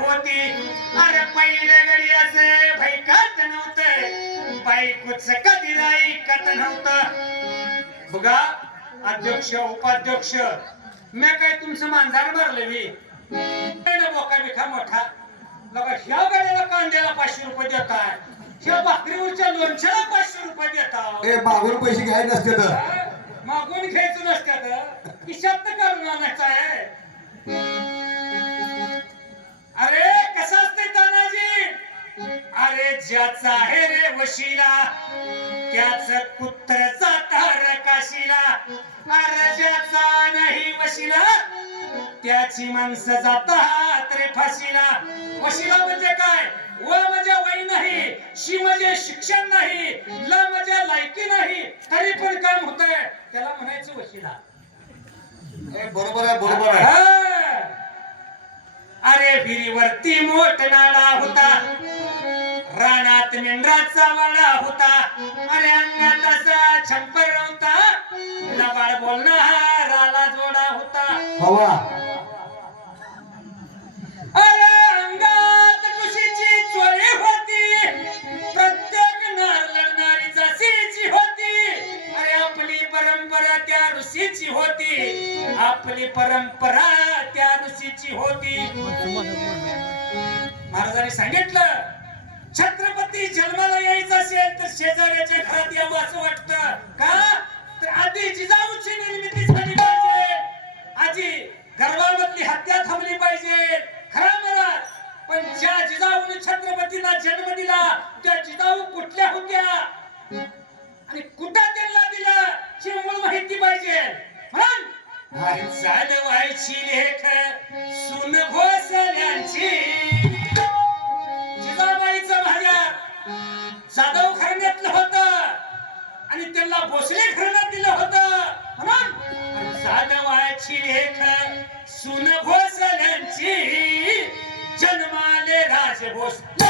होती. अरे पहिले गडी असे भैकात नव्हते, बायकोच कधी नाही कत नव्हतं. बघा अध्यक्ष उपाध्यक्ष मी काय तुमचं मांजर मारलं मी बोका बिखा मोठा लगा ह्या गाड्याला कांद्याला 500 रुपये देताय, ह्या भाकरीवरच्या लोणच्याला 500 रुपये देतात. ए मागून पैसे घ्यायचे नसते तर मागून घ्यायचं नसतं, खिशात काढून आणायचं आहे. अरे कसं असते तानाजी, अरे ज्याचा आहे रे वशिला त्याच कुत्र जाता काशीला. अरे ज्याचा नाही वशिला त्याची माणसं जातात रे फाशीला. वशिला म्हणजे काय? व म्हणजे वय नाही, शी म्हणजे शिक्षण नाही, ल म्हणजे लायकी नाही, तरी पण काम होतंय त्याला म्हणायचं वशिला. बरोबर आहे बरोबर आहे. अरे विहिरीवरती मोठनाडा होता, रानात मेंढराचा वाडा होता. अरे अंगात असा छप्पर नव्हता, लबाड बोलणाराला जोडा होता. हवा अरे अंगात ऋषीची चोरी होती, प्रत्येक नार लढणारी जशीची होती. अरे आपली परंपरा त्या ऋषीची होती, आपली परंपरा त्या ऋषीची होती. महाराजांनी सांगितलं छत्रपती जन्माला यायचं असेल तर शेजाऱ्याच्या घरात यावं असं वाटतं का? तर आधी जिजाऊची निर्मिती झाली पाहिजे, आजी गर्भामधली हत्या थांबली पाहिजे. खरा मला पण ज्या जिजाऊने छत्रपतीला जन्म दिला त्या जिजाऊ कुठल्या होत्या आणि कुठं त्यांना दिलं ही मूळ माहिती पाहिजे. म्हणून जाधवायची लेख सुन भोसल्यांची, जिजाबाईचं माझ्या जाधव घराण्यातलं होतं आणि त्यांना भोसले घराण्यात दिलं होतं. म्हणून जाधवायची लेख सुन भोसल्यांची, जन्माले राजभोसले